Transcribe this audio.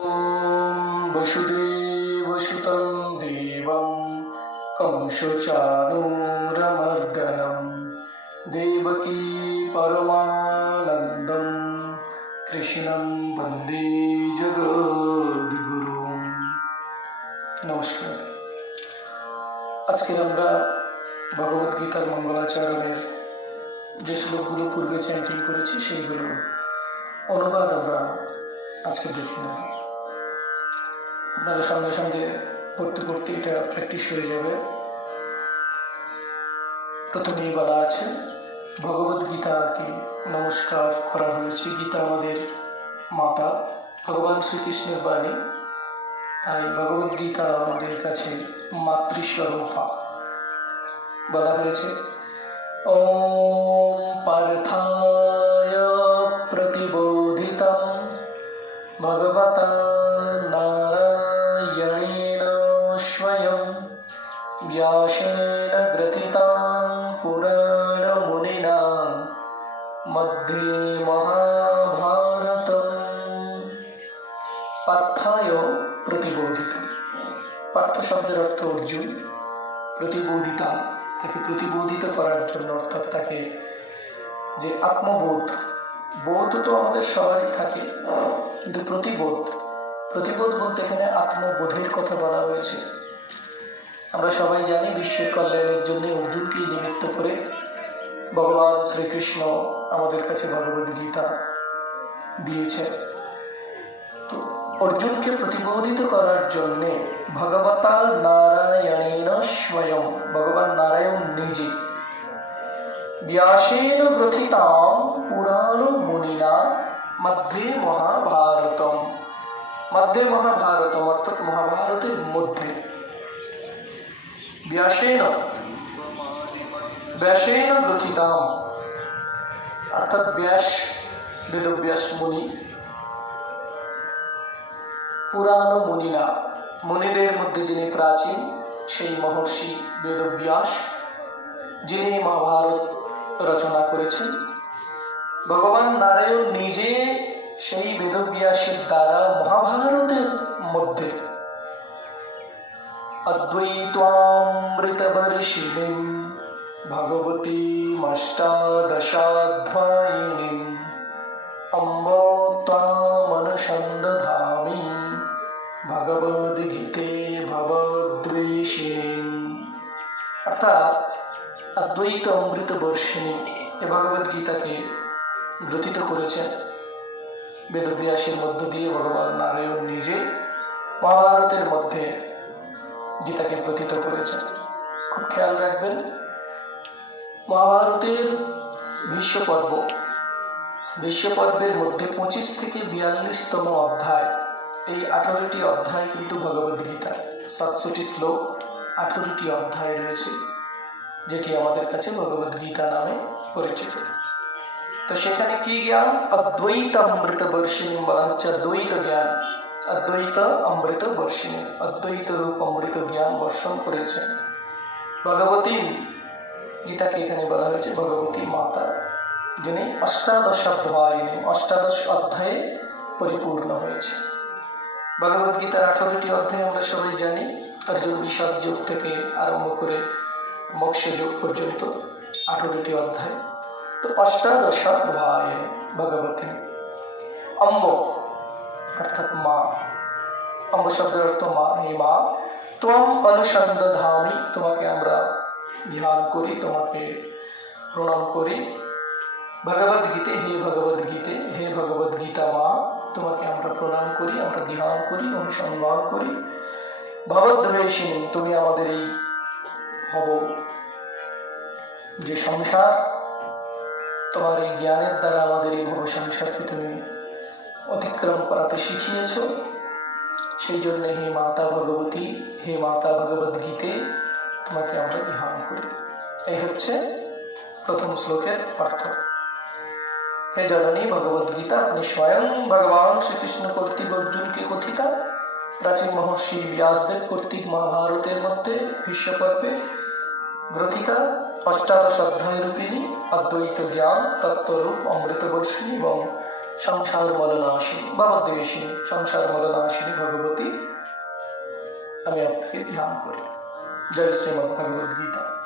ॐ वसुदेवसुतं देवं कंसचाणूरमर्दनं देवकी परमानन्दं কৃষ্ণং বন্দে জগদ্গুরু নমস্কার আজকে আমরা ভগবদ গীতার মঙ্গলাচরণের যে শ্লোকগুলো পূর্বে চ্যান্টিং করেছি সেইগুলো অনুবাদ আমরা আজকে দেখি নেব আপনাদের সঙ্গে সঙ্গে পড়তে পড়তে এটা প্র্যাকটিস হয়ে যাবে। প্রথমেই বলা আছে ভগবদ গীতাকে নমস্কার করা হয়েছে। গীতা আমাদের মাতা, ভগবান শ্রীকৃষ্ণের বাণী। তাই ভগবদ গীতা আমাদের কাছে মাতৃস্বরূপা। বলা হয়েছে, ওম পার্থায় প্রতিবোধিতম ভগবতা নারায়ণেন व्यासेन ग्रथितां पुराणमुनिना मध्ये মহাভারতম পার্থায় প্রতিবোধিত পার্থ শব্দের অর্থ অর্জুন প্রতিবোধিতা তাকে প্রতিবোধিত করার জন্য অর্থাৎ তাকে যে আত্মবোধ বোধ তো আমাদের সবারই থাকে কিন্তু প্রতিবোধ প্রতিবোধ বলতে এখানে আত্মবোধের কথা বলা হয়েছে আমরা সবাই জানি বিশ্বের কল্যাণের জন্য অর্জুনকে নিমিত্ত করে ভগবান শ্রীকৃষ্ণ আমাদের কাছে ভগবদ গীতা দিয়েছে। তো অর্জুনকে প্রতিবোধিত করার জন্য ভগবতা নারায়ণেন স্বয়ং, ভগবান নারায়ণ নিজে। ব্যাসেন গ্রথিতাম পুরাণ মুনিনা মধ্যে মহাভারতম। মধ্যে মহাভারতম অর্থাৎ মহাভারতের মধ্যে। ব্যাসেন ব্যাসেন গ্রথিতাম অর্থাৎ ব্যাস বেদব্যাস মুনি। পুরাণ মুনিনা মুনিদের মধ্যে যিনি প্রাচীন, সেই মহর্ষি বেদব্যাস যিনি মহাভারত রচনা করেছেন। ভগবান নারায়ণ নিজে সেই বেদব্যাসের দ্বারা মহাভারতের মধ্যে अद्वैत्वामृतवर्षिणीं भगवतीमष्टादशाध्यायिनीम् अम्ब त्वामनुसन्दधामि ভগবদ্গীতে ভবদ্বেষিণী অর্থাৎ অদ্বৈত অমৃত বর্ষিণী এ ভগবদ গীতাকে গ্রথিত করেছেন বেদব্যাসের মধ্য দিয়ে ভগবান নারায়ণ নিজে মহাভারতের মধ্যে গীতাকে প্রথিত করেছেন খুব খেয়াল রাখবেন, মহাভারতের ভীষ্ম পর্ব ভীষ্ম পর্বের মধ্যে পঁচিশ থেকে বিয়াল্লিশতম অধ্যায়, এই আঠারোটি অধ্যায় কিন্তু ভগবদ গীতা সাতশোটি শ্লোক, আঠারোটি অধ্যায় রয়েছে, যেটি আমাদের কাছে ভগবদ গীতা নামে পরিচিত। তো সেখানে কি জ্ঞান? অদ্বৈত অমৃত বর্ষিণী বলা হচ্ছে অদ্বৈত জ্ঞান। অদ্বৈত অমৃত বর্ষিণী, অদ্বৈত রূপ অমৃত জ্ঞান বর্ষণ করেছেন ভগবতী গীতাকে এখানে বলা হয়েছে ভগবতী মাতা, যিনি অষ্টাদশ অধ্যায়িনী, অষ্টাদশ অধ্যায়ে পরিপূর্ণ হয়েছে। ভগবদ গীতার আঠারোটি অধ্যায় আমরা সবাই জানি, অর্জুন বিষাদ যুগ থেকে আরম্ভ করে মোক্ষ যুগ পর্যন্ত আঠারোটি অধ্যায়। তো অষ্টাদশ অধ্যায় ভগবতী অম্ব অর্থাৎ মা। অম্ব শব্দের অর্থ মা, হে মা। তোম অনুসন্ধামি, তোমাকে আমরা ধ্যান করি, তোমাকে প্রণাম করি। ভগবদ গীতে, হে ভগবদ গীতে, হে ভগবদ গীতা মা, তোমাকে আমরা প্রণাম করি, আমরা ধ্যান করি, অনুসন্ধান করি। ভগবদ্বেষিনী তুমি আমাদের এই হব যে সংসার। তোমার এই জ্ঞানের দ্বারা আমাদের এই ভব সংসারকে তুমি অতিক্রম করাতে শিখিয়েছ? সেই জন্য হে মাতা ভগবতী, হে মাতা ভগবদ গীতে তোমাকে আমরা ধ্যান করি। এই হচ্ছে প্রথম শ্লোকের অর্থ। হে জননী ভগবদ গীতা, আপনি স্বয়ং ভগবান শ্রীকৃষ্ণ কর্তৃক অর্জুনকে কথিতা। প্রাচীন মহর্ষি ব্যাসদেব কর্তৃক মহাভারতের মধ্যে বিশ্বপর্বে পর্বে গ্রথিকা অষ্টাদশ অধ্যায় রূপিণী অদ্বৈত জ্ঞান, তত্ত্বরূপ অমৃত বর্ষিণী এবং সংসার মলনাশিনী ভবদ্বেষিনী সংসার মলনাশিনী ভগবতী আমি আপনাকে ধ্যান করি। জয় শ্রীমদ ভগবদ গীতা।